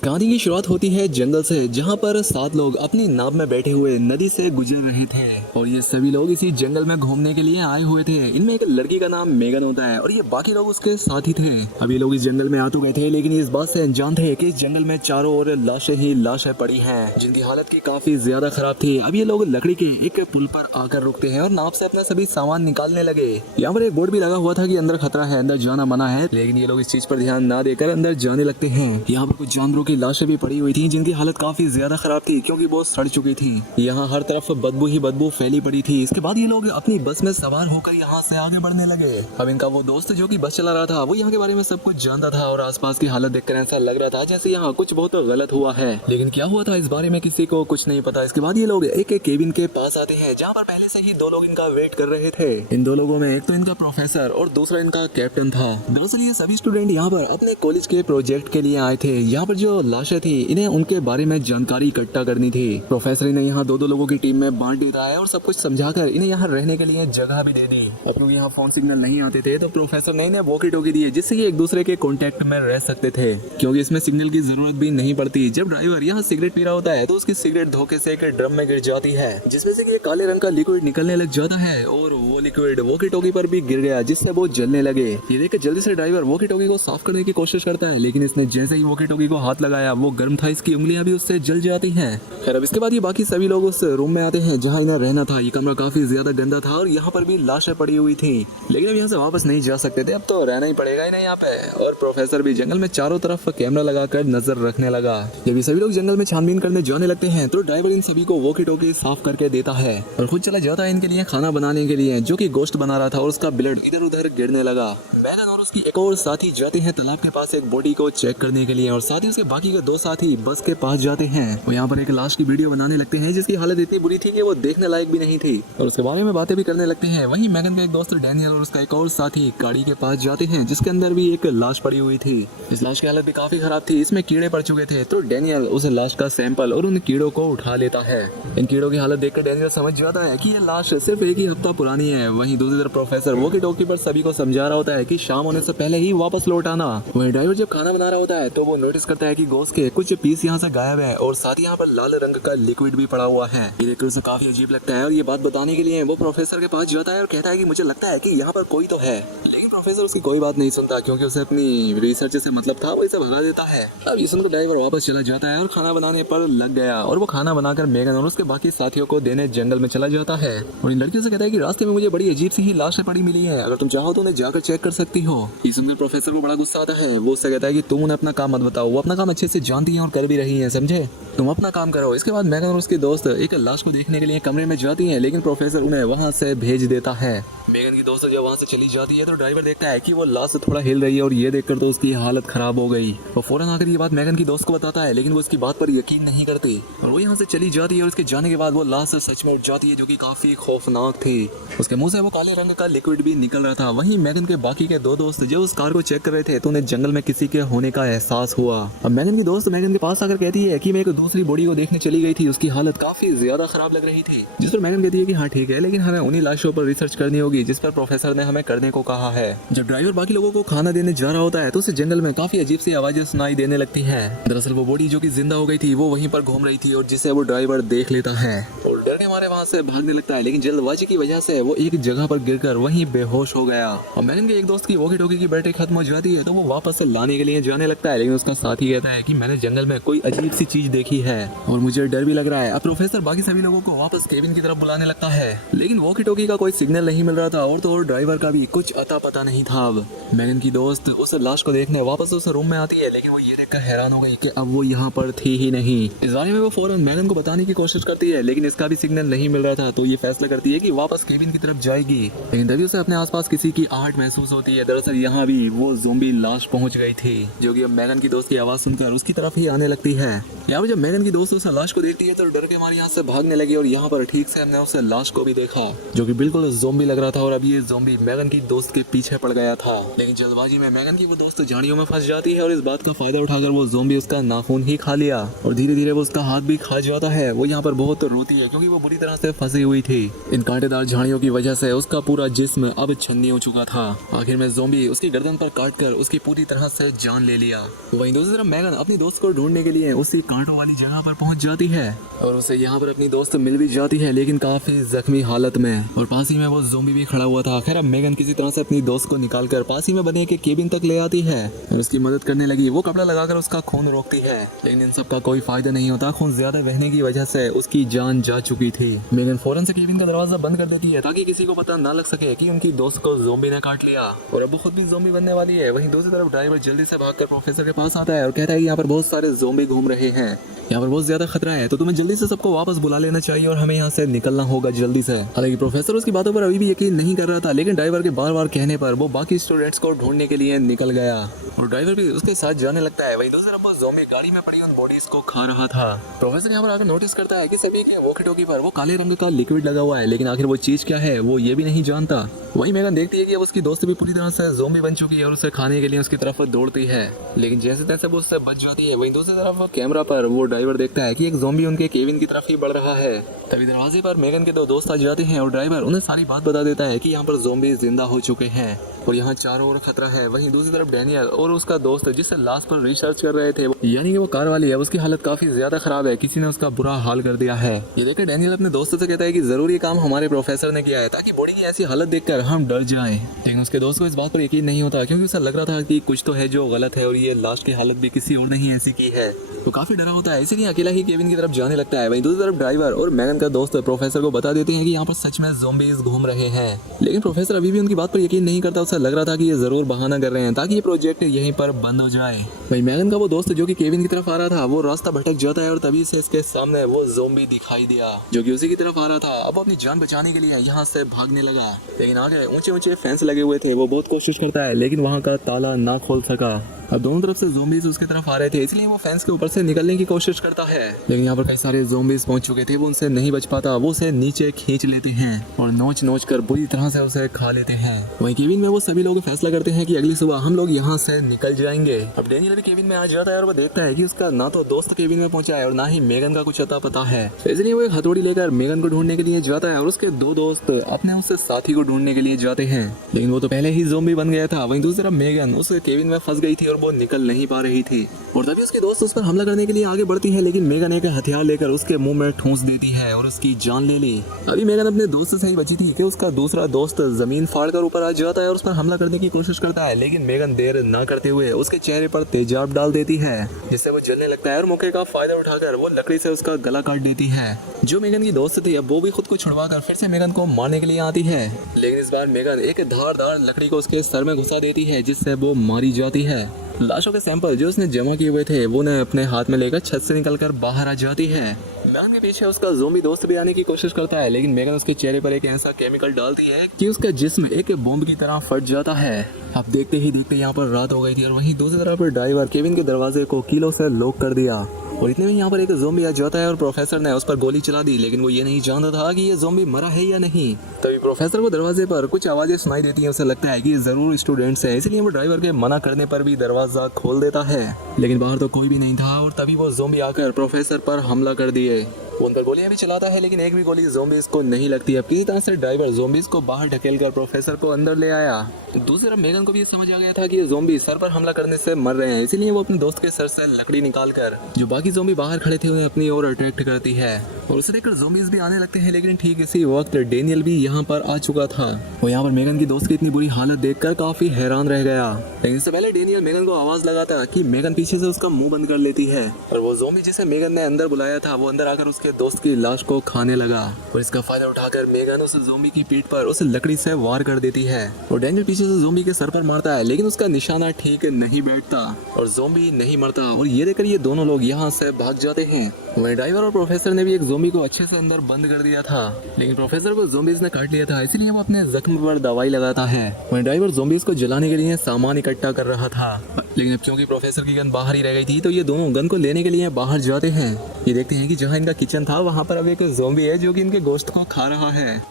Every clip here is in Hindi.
इस कहानी की शुरुआत होती है जंगल से, जहाँ पर 7 लोग अपनी नाव में बैठे हुए नदी से गुजर रहे थे और ये सभी लोग इसी जंगल में घूमने के लिए आए हुए थे। इनमें एक लड़की का नाम मेगन होता है और ये बाकी लोग उसके साथ ही थे। अब ये लोग इस जंगल में आ तो गए थे, लेकिन ये इस बात से अनजान थे कि इस जंगल में चारों ओर लाशें ही लाशें पड़ी हैं, जिनकी हालत की काफी ज्यादा खराब थी। अब ये लोग लकड़ी के एक पुल पर आकर रुकते हैं और नाव से अपना सभी सामान निकालने लगे। यहाँ पर एक बोर्ड भी लगा हुआ था कि अंदर खतरा है, अंदर जाना मना है, लेकिन ये लोग इस चीज पर ध्यान ना देकर अंदर जाने लगते हैं। यहाँ पर कुछ जानवरों की लाशें भी पड़ी हुई थी, जिनकी हालत काफी ज्यादा खराब थी क्योंकि वो सड़ चुकी थी। यहाँ हर तरफ बदबू ही बदबू फैली पड़ी थी। इसके बाद ये लोग अपनी बस में सवार होकर यहाँ से आगे बढ़ने लगे। अब इनका वो दोस्त जो कि बस चला रहा था, वो यहाँ के बारे में सब कुछ जानता था और आसपास की हालत देखकर ऐसा लग रहा था जैसे यहाँ कुछ बहुत गलत हुआ है, लेकिन क्या हुआ था इस बारे में किसी को कुछ नहीं पता। इसके बाद ये लोग एक केबिन के पास आते हैं, जहाँ पर पहले से ही 2 लोग इनका वेट कर रहे थे। इन 2 लोगों में एक तो इनका प्रोफेसर और दूसरा इनका कैप्टन था। दरअसल ये सभी स्टूडेंट यहाँ पर अपने कॉलेज के प्रोजेक्ट के लिए आए थे। यहाँ पर जो लाशें थी, इन्हें उनके बारे में जानकारी इकट्ठा करनी थी। प्रोफेसर इन्हें यहाँ 2-2 लोगों की टीम में बांट देता है और सब कुछ समझाकर इन्हें यहाँ रहने के लिए जगह भी दे दी। अब क्योंकि यहाँ फोन सिग्नल नहीं आते थे, तो प्रोफेसर ने इन्हें वॉकी टॉकी दिए, जिससे ये एक दूसरे के कांटेक्ट में रह सकते थे, क्योंकि इसमें सिग्नल की जरूरत भी नहीं पड़ती। जब ड्राइवर यहाँ सिगरेट पी रहा होता है तो उसकी सिगरेट धोखे से एक ड्रम में गिर जाती है, जिसमें से एक काले रंग का लिक्विड निकलने लग जाता है और वो लिक्विड वॉकी टॉकी पर भी गिर गया, जिससे वो जलने लगे। ये देख जल्दी से ड्राइवर वॉकी टॉकी को साफ करने की कोशिश करता है, लेकिन इसने जैसे ही वॉकी टॉकी को हाथ लगाया, वो गर्म था, इसकी उंगलियां भी उससे जल जाती हैं। खैर अब इसके बाद ये बाकी सभी लोग उस रूम में आते हैं जहाँ इन्हें रहना था। ये कमरा काफी ज्यादा गंदा था और यहाँ पर भी लाशें पड़ी हुई थी, लेकिन अब यहाँ से वापस नहीं जा सकते थे, अब तो रहना ही पड़ेगा इन्हें यहाँ पे। और प्रोफेसर भी जंगल में चारों तरफ कैमरा लगाकर नजर रखने लगा। जब ये सभी लोग जंगल में छानबीन करने जाने लगते हैं, तो ड्राइवर इन सभी को वॉकी टॉकी साफ करके देता है और खुद चला जाता है इनके लिए खाना बनाने के लिए, जो कि गोश्त बना रहा था और उसका ब्लड इधर उधर गिरने लगा। मैगन और उसकी एक और साथी जाते हैं तालाब के पास एक बॉडी को चेक करने के लिए और साथ ही उसके बाकी के 2 साथी बस के पास जाते हैं। वो यहाँ पर एक लाश की वीडियो बनाने लगते हैं, जिसकी हालत इतनी बुरी थी कि वो देखने लायक भी नहीं थी, और उसके बारे में बातें भी करने लगते हैं। वहीं मैगन का एक दोस्त डैनियल और उसका एक और साथी गाड़ी के पास जाते हैं, जिसके अंदर भी एक लाश पड़ी हुई थी। इस लाश की हालत भी काफी खराब थी, इसमें कीड़े पड़ चुके थे। तो डैनियल उस लाश का सैंपल और उन कीड़ों को उठा लेता है। इन कीड़ों की हालत देखकर डैनियल समझ जाता है कि ये लाश सिर्फ एक ही हफ्ता पुरानी है। वहीं दूसरी तरफ प्रोफेसर वॉकी टॉकी पर सभी को समझा रहा होता है कि शाम होने से पहले ही वापस लौट आना। वहीं ड्राइवर जब खाना बना रहा होता है, तो वो नोटिस करता है कि गोश्त के कुछ पीस यहाँ से गायब है और साथ ही यहाँ पर लाल रंग का लिक्विड भी पड़ा हुआ है। ये देखकर उसे काफी अजीब लगता है और ये बात बताने के लिए वो प्रोफेसर के पास जाता है और कहता है कि मुझे लगता है कि यहाँ पर कोई तो है, लेकिन प्रोफेसर उसकी कोई बात नहीं सुनता, क्योंकि उसे अपनी रिसर्च से मतलब था, वो इसे भगा देता है। अब ये सुनकर ड्राइवर वापस चला जाता है और खाना बनाने पर लग गया और वो खाना बनाकर मेगन और उसके बाकी साथियों को देने जंगल में चला जाता है। और इन लड़कियों से कहता है कि रास्ते में मुझे बड़ी अजीब सी ही लाशें पड़ी मिली है, अगर तुम चाहो तो उन्हें जाकर चेक कर सकती हो। ये सुनकर प्रोफेसर को बड़ा गुस्सा आता है। वो उससे कहता है कि तुम उन्हें अपना काम मत बताओ, वो अपना काम अच्छे से जानती है और कर भी रही है, समझे, तुम अपना काम करो। इसके बाद मैगन और उसके दोस्त एक लाश को देखने के लिए कमरे में जाती है, लेकिन प्रोफेसर उन्हें वहां से भेज देता है। मेगन की दोस्त जब वहां से चली जाती है, तो ड्राइवर देखता है कि वो लाश थोड़ा हिल रही है और ये देखकर तो उसकी हालत खराब हो गई। वो फौरन आकर ये बात मैगन की दोस्त को बताता है, लेकिन वो इसकी बात पर यकीन नहीं करती और वो यहाँ से चली जाती है। और उसके जाने के बाद वो लाश सच में उठ जाती है, जो कि काफी खौफनाक थी। उसके मुंह से वो काले रंग का लिक्विड भी निकल रहा था। वहीं मैगन के बाकी के 2 दोस्त जो उस कार को चेक कर रहे थे, तो उन्हें जंगल में किसी के होने का एहसास हुआ। अब मैगन की दोस्त मैगन के पास आकर कहती है कि मैं एक दूसरी बॉडी को देखने चली गई थी, उसकी हालत काफी ज्यादा खराब लग रही थी। जिस पर मैगन कहती है कि हाँ ठीक है, लेकिन हमें उन्हीं लाशों पर रिसर्च करनी होगी जिस पर प्रोफेसर ने हमें करने को कहा है। जब ड्राइवर बाकी लोगों को खाना देने जा रहा होता है, तो उसे जंगल में काफी अजीब सी आवाजें सुनाई देने लगती है। दरअसल वो बॉडी जो कि जिंदा हो गई थी, वो वहीं पर घूम रही थी और जिसे वो ड्राइवर देख लेता है और डर के मारे वहां से भागने लगता है, लेकिन जल्दबाजी की वजह से वो एक जगह पर गिरकर वहीं बेहोश हो गया। और मैगन के एक दोस्त की वॉकी टॉकी की बैटरी खत्म हो जाती है, तो वो वापस से लाने के लिए जाने लगता है, लेकिन उसका साथी कहता है कि मैंने जंगल में कोई अजीब सी चीज देखी है और मुझे डर भी लग रहा है। अब प्रोफेसर बाकी सभी लोगों को वापस केबिन की तरफ बुलाने लगता है, लेकिन वॉकी टॉकी का कोई सिग्नल नहीं मिल रहा था और तो और ड्राइवर का भी कुछ अता पता नहीं था। अब मैगन की दोस्त उस लाश को देखने वापस उस रूम में आती है, लेकिन वो ये देखकर हैरान हो गई कि अब वो यहाँ पर थी ही नहीं। इस बारे में वो फौरन मैगन को बताने की कोशिश करती है, लेकिन इसका भी सिग्नल नहीं मिल रहा था, तो ये फैसला करती है कि वापस केबिन की तरफ जाएगी। लेकिन तभी उसे अपने आसपास किसी की आहट महसूस होती है। दरअसल यहाँ भी वो ज़ोंबी लाश पहुंच गई थी, जो कि अब मैगन की दोस्त की आवाज सुनकर उसकी तरफ ही आने लगती है। यहाँ पर जब मैगन की दोस्त उस लाश को देखती है, तो डर के मारे यहाँ से भागने लगी और यहाँ पर ठीक से हमने उस लाश को भी देखा, जो कि बिल्कुल ज़ोंबी लग रहा था और अब ये ज़ोंबी मैगन की दोस्त के पीछे पड़ गया था। लेकिन जल्दबाजी में मैगन की वो दोस्त झाड़ियों में फंस जाती है और इस बात का फायदा उठाकर वो ज़ोंबी उसका नाखून ही खा लिया और धीरे धीरे वो उसका हाथ भी खा जाता है। वो यहाँ पर बहुत रोती है, क्योंकि वो बुरी तरह से फंसी हुई थी। इन कांटेदार झाड़ियों की वजह से उसका पूरा जिस्म अब छन्नी हो चुका था। आखिर में ज़ोंबी उसकी गर्दन पर काटकर उसकी पूरी तरह से जान ले लिया। वहीं दूसरी तरफ मैगन अपनी दोस्त को ढूंढने के लिए उसी कांटों वाली जगह पर पहुंच जाती है और उसे यहाँ पर अपनी दोस्त मिल भी जाती है, लेकिन काफी जख्मी हालत में, और पास ही में वो ज़ोंबी भी खड़ा हुआ था। खैर अब मैगन किसी तरह से अपनी दोस्त को निकालकर पास ही में बने के केबिन तक ले आती है और उसकी मदद करने लगी। वो कपड़ा लगाकर उसका खून रोकती है, लेकिन इन सब का कोई फायदा नहीं होता। खून ज्यादा बहने की वजह से उसकी जान जा चुकी थी। मैगन फौरन से केबिन का दरवाजा बंद कर देती है ताकि किसी को पता ना लग सके कि उनकी दोस्त को ज़ोंबी ने काट लिया, और अब वो खुद भी ज़ोंबी बनने वाली है। वहीं दूसरी तरफ ड्राइवर जल्दी से भागकर प्रोफेसर के पास आता है और कहता है कि यहाँ पर बहुत सारे ज़ोंबी घूम रहे हैं, यहाँ पर बहुत ज्यादा खतरा है, तो तुम्हें जल्दी से सबको वापस बुला लेना चाहिए और हमें यहाँ से निकलना होगा जल्दी से। हालांकि प्रोफेसर उसकी बातों पर अभी भी यकीन नहीं कर रहा था, लेकिन ड्राइवर के बार बार कहने पर वो बाकी स्टूडेंट्स को ढूंढने के लिए निकल गया और ड्राइवर भी उसके साथ जाने लगता है। वहीं दूसरी तरफ वो ज़ोंबी गाड़ी में पड़ी उन बॉडीज को खा रहा था। प्रोफेसर यहाँ पर आकर नोटिस करता है कि सभी के वॉकी टॉकी पर वो काले रंग का लिक्विड लगा हुआ है, लेकिन आखिर वो चीज क्या है वो ये भी नहीं जानता। वहीं मैगन देखती है कि अब उसकी दोस्त भी पूरी तरह से ज़ोंबी बन चुकी है और उसे खाने के लिए उसकी तरफ दौड़ती है, लेकिन जैसे तैसे वो उससे बच जाती है। वहीं दूसरी तरफ कैमरा पर वो ड्राइवर देखता है कि एक ज़ोंबी उनके केबिन की तरफ ही बढ़ रहा है। तभी दरवाजे पर मैगन के दो दोस्त आ जाते हैं और ड्राइवर उन्हें सारी बात बता देता है कि यहाँ पर ज़ोंबी जिंदा हो चुके हैं और यहाँ चारों ओर खतरा है। वहीं दूसरी तरफ डैनियल और उसका दोस्त जिससे लास्ट पर रिसर्च कर रहे थे, यानी कि वो कार वाली है, उसकी हालत काफी ज्यादा खराब है, किसी ने उसका बुरा हाल कर दिया है। ये देखकर डैनियल अपने दोस्त से कहता है कि जरूर ये काम हमारे प्रोफेसर ने किया है ताकि बॉडी की ऐसी हालत देखकर हम डर जाएं। लेकिन उसके दोस्त को इस बात पर यकीन नहीं होता, क्योंकि उसे लग रहा था कि कुछ तो है जो गलत है और ये लास्ट की हालत भी किसी और नहीं ऐसी की है। तो काफी डरा होता है, इसीलिए अकेला ही केबिन की तरफ जाने लगता है। वहीं दूसरी तरफ ड्राइवर और मैगन का दोस्त प्रोफेसर को बता देते हैं कि यहाँ पर सच में ज़ोंबीज घूम रहे हैं, लेकिन प्रोफेसर अभी भी उनकी बात पर यकीन नहीं करता। उसे लग रहा था कि ये जरूर बहाना कर रहे हैं ताकि ये प्रोजेक्ट यहीं पर बंद हो जाए। वहीं मैगन का वो दोस्त जो कि केबिन की तरफ आ रहा था, वो रास्ता भटक जाता है और तभी से इसके सामने वो ज़ोंबी दिखाई दिया जो कि उसी की तरफ आ रहा था। अब वो अपनी जान बचाने के लिए यहाँ से भागने लगा, लेकिन आगे ऊंचे ऊंचे फेंस लगे हुए थे। वो बहुत कोशिश करता है लेकिन वहाँ का ताला ना खोल सका। अब दोनों तरफ से ज़ोंबीज उसके तरफ आ रहे थे, इसलिए वो फेंस के ऊपर से निकलने की कोशिश करता है, लेकिन यहाँ पर कई सारे ज़ोंबीज पहुंच चुके थे। वो उनसे नहीं बच पाता, वो उसे नीचे खींच लेते हैं और नोच नोच कर बुरी तरह से उसे खा लेते हैं। वहीं केबिन में वो सभी लोग फैसला करते हैं कि अगली सुबह हम लोग यहाँ से निकल जाएंगे। अब डैनियल भी केबिन में आ जाता है और वो देखता है कि उसका ना तो दोस्त केबिन में पहुंचा है और ना ही मैगन का कुछ अता पता है, इसलिए वो एक हथौड़ी लेकर मैगन को ढूंढने के लिए जाता है और उसके दो दोस्त अपने उससे साथी को ढूंढने के लिए जाते हैं, लेकिन वो तो पहले ही ज़ोंबी बन गया था। वहीं दूसरी तरफ मैगन उस केबिन में फंस गई थी और वो निकल नहीं पा रही थी, और तभी उसके दोस्त उस पर हमला करने के लिए आगे बढ़ती है, लेकिन मैगन एक हथियार लेकर उसके मुंह में ठूंस देती है और उसकी जान ले ली। अभी मैगन अपने दोस्त से ही बची थी कि उसका दूसरा दोस्त जमीन फाड़कर ऊपर आ जाता है और उस पर हमला करने की कोशिश करता है, लेकिन मैगन देर ना करते हुए उसके चेहरे पर तेजाब डाल देती है जिससे वो जलने लगता है और मौके का फायदा उठाकर वो लकड़ी से उसका गला काट देती है। जो मैगन की दोस्त थी अब वो भी खुद को छुड़वाकर फिर से मैगन को मारने के लिए आती है, लेकिन इस बार मैगन एक धारदार लकड़ी को उसके सर में घुसा देती है जिससे वो मारी जाती है। लाशों के सैंपल जो उसने जमा किए हुए थे वो ने अपने हाथ में लेकर छत से निकलकर बाहर आ जाती है। मैगन के पीछे उसका ज़ोंबी दोस्त भी आने की कोशिश करता है, लेकिन मैगन उसके चेहरे पर एक ऐसा केमिकल डालती है कि उसका जिस्म एक बॉम्ब की तरह फट जाता है। अब देखते ही देखते यहाँ पर रात हो गई थी और वहीं दूसरी तरफ ड्राइवर केबिन के दरवाजे को कीलों से लॉक कर दिया और इतने में यहाँ पर एक ज़ोंबी आ जाता है और प्रोफेसर ने उस पर गोली चला दी, लेकिन वो ये नहीं जानता था कि ये ज़ोंबी मरा है या नहीं। तभी प्रोफेसर को दरवाजे पर कुछ आवाजें सुनाई देती हैं। उसे लगता है कि जरूर स्टूडेंट्स हैं, इसलिए वो ड्राइवर के मना करने पर भी दरवाजा खोल देता है, लेकिन बाहर तो कोई भी नहीं था और तभी वो ज़ोंबी आकर प्रोफेसर पर हमला कर दिए। वो उन पर गोलियां भी चलाता है, लेकिन एक भी गोली ज़ोंबीज को नहीं लगती। अब किसी तरह से ड्राइवर ज़ोंबीज को बाहर ढकेलकर प्रोफेसर को अंदर ले आया। दूसरी तरफ मैगन को भी ये समझ आ गया था कि ये ज़ोंबी सर पर हमला करने से मर रहे हैं, इसीलिए वो अपने दोस्त के सर से लकड़ी निकालकर जो बाकी ज़ोंबी बाहर खड़े थे उन्हें अपनी ओर अट्रैक्ट करती है और उसे देखकर ज़ोंबीज भी आने लगते हैं। लेकिन ठीक इसी वक्त डैनियल भी यहाँ पर आ चुका था। वो यहाँ पर मैगन की दोस्त की इतनी बुरी हालत देखकर काफी हैरान रह गया, लेकिन इससे पहले डैनियल मैगन को आवाज लगाता कि मैगन पीछे से उसका मुंह बंद कर लेती है और वो ज़ोंबी जिसे मैगन ने अंदर बुलाया था वो अंदर आकर उसके दोस्त की लाश को खाने लगा और इसका फायदा उठाकर मैगन उस ज़ोंबी की पीठ पर उस लकड़ी से वार कर देती है और डैनियल पीछे से ज़ोंबी के सर पर मारता है, लेकिन उसका निशाना ठीक नहीं बैठता और ज़ोंबी नहीं मरता और ये देखकर ये दोनों लोग यहाँ से भाग जाते हैं। वहीं ड्राइवर और प्रोफेसर ने भी एक ज़ोंबी को अच्छे से अंदर बंद कर दिया था, लेकिन प्रोफेसर को ज़ोंबीज ने काट लिया था, इसलिए वो अपने जख्म पर दवाई लगाता है। वहीं ड्राइवर ज़ोंबीज को जलाने के लिए सामान इकट्ठा कर रहा था, लेकिन अब क्योंकि प्रोफेसर की गन बाहर ही रह गई थी तो ये दोनों गन को लेने के लिए बाहर जाते हैं। ये देखते हैं कि जहाँ इनका किचन था वहाँ पर अब एक ज़ोंबी है जो कि इनके गोश्त को खा रहा है।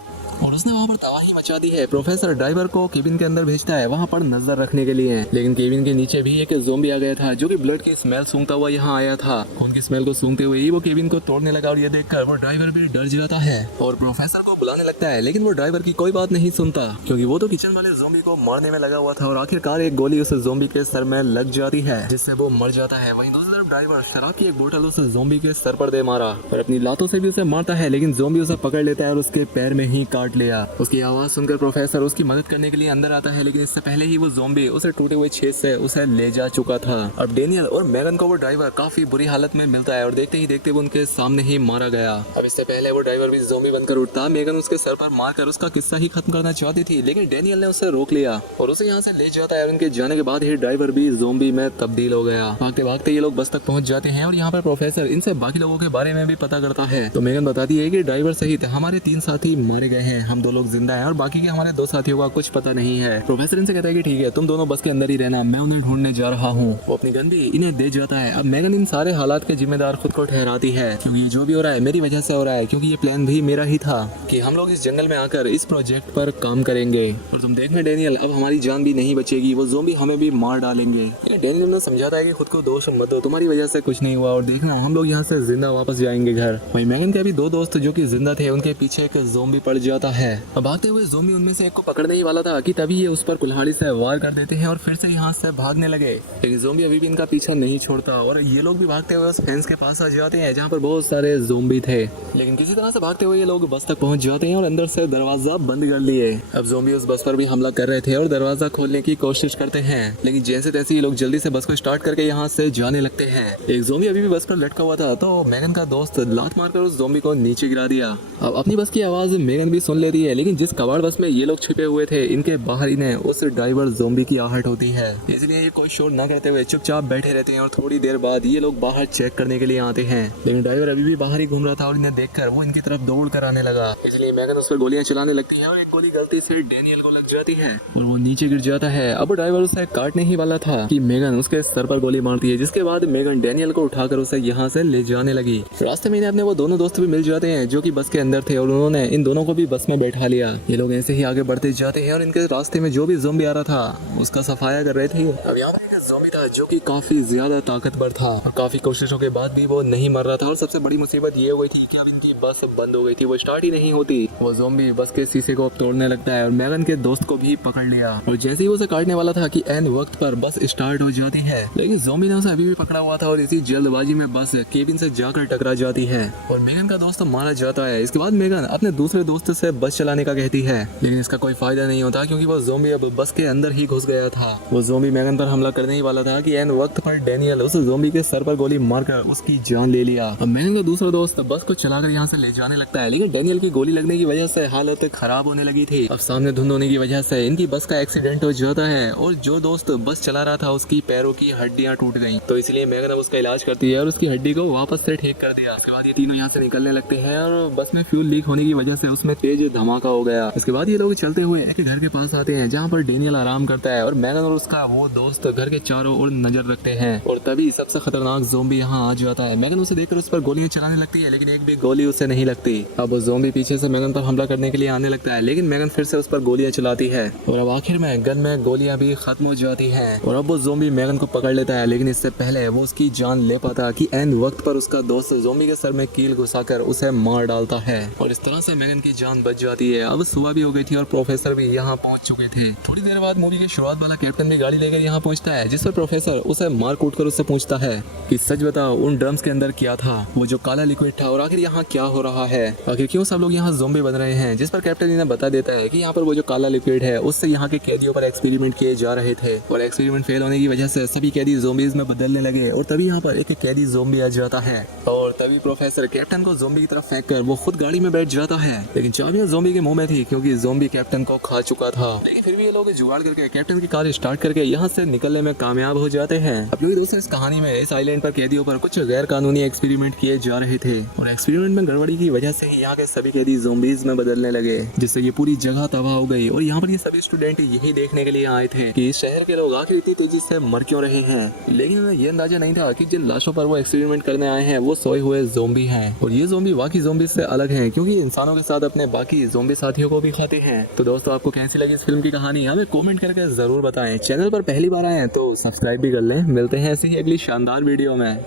और उसने वहाँ पर तबाही मचा दी है। प्रोफेसर ड्राइवर को केबिन के अंदर भेजता है वहाँ पर नजर रखने के लिए, लेकिन केबिन के नीचे भी एक ज़ोंबी आ गया था जो कि ब्लड की स्मेल सूंघता हुआ यहाँ आया था। खून की स्मेल को सूंघते हुए ही वो केबिन को तोड़ने लगा और ये देखकर वो ड्राइवर भी डर जाता है और प्रोफेसर को बुलाने लगता है, लेकिन वो ड्राइवर की कोई बात नहीं सुनता क्योंकि वो तो किचन वाले ज़ोंबी को मारने में लगा हुआ था और आखिरकार एक गोली उस ज़ोंबी के सर में लग जाती है जिससे वो मर जाता है। वहीं दूसरी तरफ ड्राइवर शराब की एक बोतल उस ज़ोंबी के सर पर दे मारा और अपनी लातों से भी उसे मारता है, लेकिन ज़ोंबी उसे पकड़ लेता है और उसके पैर में ही काट लिया। उसकी आवाज सुनकर प्रोफेसर उसकी मदद करने के लिए अंदर आता है, लेकिन इससे पहले ही वो ज़ोंबी उसे टूटे हुए छेद से उसे ले जा चुका था। अब डेनियल और मेगन को वो ड्राइवर काफी बुरी हालत में मिलता है और देखते ही देखते वो उनके सामने ही मारा गया। अब इससे पहले वो ड्राइवर भी ज़ोंबी बनकर उठता, मेगन उसके सर पर मारकर उसका किस्सा ही खत्म करना चाहती थी, लेकिन डेनियल ने उसे रोक लिया और उसे यहाँ से ले जाता है और उनके जाने के बाद ही ड्राइवर भी ज़ोंबी में तब्दील हो गया। भागते भागते ये लोग बस तक पहुंच जाते हैं और यहाँ पर प्रोफेसर इनसे बाकी लोगों के बारे में भी पता करता है। तो मेगन बताती है कि ड्राइवर सहित हमारे 3 साथी मारे गए हैं, हम 2 लोग जिंदा हैं और बाकी के हमारे 2 साथियों का कुछ पता नहीं है। प्रोफेसर इनसे कहता है कि ठीक है, तुम दोनों बस के अंदर ही रहना, मैं उन्हें ढूंढने जा रहा हूँ। वो अपनी गन भी इन्हें दे जाता है। अब मेगन इन सारे हालात के जिम्मेदार खुद को ठहराती है क्योंकि जो भी हो रहा है मेरी वजह से हो रहा है, क्योंकि ये प्लान भी मेरा ही था कि हम लोग इस जंगल में आकर इस प्रोजेक्ट पर काम करेंगे और तुम देखना डेनियल, अब हमारी जान भी नहीं बचेगी, वो ज़ोंबी हमें भी मार डालेंगे। डेनियल ने समझाता है कि खुद को दोष मत दो, तुम्हारी वजह से कुछ नहीं हुआ और देखना हम लोग यहाँ से जिंदा वापस जाएंगे घर। वहीं मेगन के भी 2 दोस्त जो कि जिंदा थे उनके पीछे एक ज़ोंबी पड़ जाता है। अब भागते हुए ज़ोंबी उनमें से एक को पकड़ने ही वाला था कि तभी ये उस पर कुल्हाड़ी से वार कर देते हैं और फिर से यहाँ से भागने लगे, लेकिन ज़ोंबी अभी भी इनका पीछा नहीं छोड़ता और ये लोग भी भागते हुए उस फेंस के पास आ जाते हैं जहाँ पर बहुत सारे ज़ोंबी थे, लेकिन किसी तरह से भागते हुए ये लोग बस तक पहुंच जाते हैं और अंदर से दरवाजा बंद कर लिए। अब ज़ोंबी उस बस पर भी हमला कर रहे थे और दरवाजा खोलने की कोशिश करते हैं, लेकिन जैसे तैसे ये लोग जल्दी से बस को स्टार्ट करके यहाँ से जाने लगते हैं। एक ज़ोंबी अभी भी बस पर लटका हुआ था तो मेगन का दोस्त लात मारकर उस ज़ोंबी को नीचे गिरा दिया। अब अपनी बस की आवाज मेगन भी सुन लेती है, लेकिन जिस कबाड़ बस में ये लोग छिपे हुए थे इनके बाहर इन्हें उस ड्राइवर ज़ोंबी की आहट होती है, इसलिए ये कोई शोर न करते हुए चुपचाप बैठे रहते हैं और थोड़ी देर बाद ये लोग बाहर चेक करने के लिए आते हैं, लेकिन ड्राइवर अभी भी बाहर ही घूम रहा था और इन्हें देखकर वो इनकी तरफ दौड़ कर आने लगा, इसलिए मेगन उस पर गोलियां चलाने लगती है और एक गोली गलती से डेनियल को लग जाती है और वो नीचे गिर जाता है। अब ड्राइवर उसे काटने ही वाला था कि मेगन उसके सर पर गोली मारती है, जिसके बाद मेगन डेनियल को उठाकर उसे यहाँ से ले जाने लगी। रास्ते में इन्हें अपने वो दोनों दोस्त भी मिल जाते हैं जो कि बस के अंदर थे और उन्होंने इन दोनों को भी बस में बैठा लिया। ये लोग ऐसे ही आगे बढ़ते जाते हैं और इनके रास्ते में जो भी ज़ोंबी आ रहा था उसका सफाया कर रहे थे। अब यहाँ पर एक ज़ोंबी था जो कि काफी ज्यादा ताकतवर था और काफी कोशिशों के बाद भी वो नहीं मर रहा था और सबसे बड़ी मुसीबत ये हो गई थी कि अब इनकी बस बंद हो गई थी, वो स्टार्ट ही नहीं होती। वो ज़ोंबी बस के शीशे को अब तोड़ने लगता है और मेगन के दोस्त को भी पकड़ लिया और जैसे ही वो उसे काटने वाला था कि एन वक्त पर बस स्टार्ट हो जाती है, लेकिन ज़ोंबी ने उसे अभी भी पकड़ा हुआ था और इसी जल्दबाजी में बस केबिन से जाकर टकरा जाती है और मेगन का दोस्त मारा जाता है। इसके बाद मेगन अपने दूसरे दोस्त से बस चलाने का कहती है, लेकिन इसका कोई फायदा नहीं होता क्योंकि वो ज़ोंबी अब बस के अंदर ही घुस गया था। वो ज़ोंबी मेगन पर हमला करने ही वाला था कि एन वक्त पर डेनियल उस ज़ोंबी के सर पर गोली मारकर उसकी जान ले लिया। अब मेगन का दूसरा दोस्त बस को चलाकर यहाँ से ले जाने लगता है, लेकिन डेनियल की गोली लगने की वजह से हालत खराब होने लगी थी। अब सामने धुंध होने की वजह से इनकी बस का एक्सीडेंट हो जाता है और जो दोस्त बस चला रहा था उसकी पैरों की हड्डियां टूट गईं, तो इसलिए मेगन अब उसका इलाज करती है और उसकी हड्डी को वापस से ठीक कर दिया। उसके बाद ये तीनों यहाँ से निकलने लगते हैं और बस में फ्यूल लीक होने की वजह से उसमें तेज धमाका हो गया। इसके बाद ये लोग चलते हुए एक घर के पास आते हैं जहाँ पर डेनियल आराम करता है और मेगन और उसका वो दोस्त घर के चारों ओर नजर रखते हैं और तभी सबसे खतरनाक ज़ोंबी यहाँ आ जाता है। मेगन उसे देखकर उस पर गोलियां चलाने लगती है, लेकिन एक भी गोली उसे नहीं लगती। अब वो ज़ोंबी पीछे से मेगन पर हमला करने के लिए आने लगता है, लेकिन मेगन फिर से उस पर गोलियां चलाती है और अब आखिर में गन में गोलियां भी खत्म हो जाती हैं और अब वो ज़ोंबी मेगन को पकड़ लेता है, लेकिन इससे पहले वो उसकी जान ले पाता कि एन वक्त पर उसका दोस्त ज़ोंबी के सर में कील घुसाकर उसे मार डालता है और इस तरह से मेगन की जान बच जाती है। अब सुबह भी हो गई थी और प्रोफेसर भी यहाँ पहुंच चुके थे। थोड़ी देर बाद मूवी के शुरुआत वाला कैप्टन भी गाड़ी लेकर यहाँ पहुंचता है, जिस पर प्रोफेसर उसे मार कूट कर उससे पूछता है कि सच बताओ उन ड्रम्स के अंदर क्या था, वो जो काला लिक्विड था, और आखिर यहाँ क्या हो रहा है, आखिर क्यों सब लोग यहाँ ज़ोंबी बन रहे हैं। जिस पर कैप्टन इन्हें बता देता है कि यहाँ पर वो जो काला लिक्विड है उससे यहाँ के कैदियों पर एक्सपेरिमेंट किए जा रहे थे और एक्सपेरिमेंट फेल होने की वजह से सभी कैदी ज़ोंबीज में बदलने लगे और तभी यहाँ पर एक कैदी ज़ोंबी आ जाता है और तभी प्रोफेसर कैप्टन को ज़ोंबी की तरफ फेंक कर वो खुद गाड़ी में बैठ जाता है, लेकिन चाबियां ज़ोंबी के मुंह में थी क्योंकि ज़ोंबी कैप्टन को खा चुका था। लेकिन फिर भी ये लोग जुगाड़ करके कैप्टन की कार स्टार्ट करके यहाँ से निकलने में कामयाब हो जाते हैं। अब क्योंकि दोस्तों इस कहानी में इस आइलैंड पर कैदियों पर कुछ गैर कानूनी एक्सपेरिमेंट किए जा रहे थे और एक्सपेरिमेंट में गड़बड़ी की वजह से ही यहाँ के सभी कैदी ज़ोंबीज में बदलने लगे, जिससे ये पूरी जगह तबाह हो गई और यहाँ पर ये सभी स्टूडेंट यही देखने के लिए आए थे कि इस शहर के लोग आखिर इतनी तेजी से मर क्यों रहे हैं। लेकिन ये अंदाजा नहीं था कि जिन लाशों पर वो एक्सपेरिमेंट करने आए हैं वो सोए हुए ज़ोंबी हैं और ये ज़ोंबी बाकी ज़ोंबी से अलग हैं क्योंकि इंसानों के साथ अपने बाकी बाकी ज़ॉम्बी साथियों को भी खाते हैं। तो दोस्तों आपको कैसी लगी इस फिल्म की कहानी हमें कमेंट करके ज़रूर बताएं। चैनल पर पहली बार आए हैं तो सब्सक्राइब भी कर लें। मिलते हैं ऐसे ही अगली शानदार वीडियो में।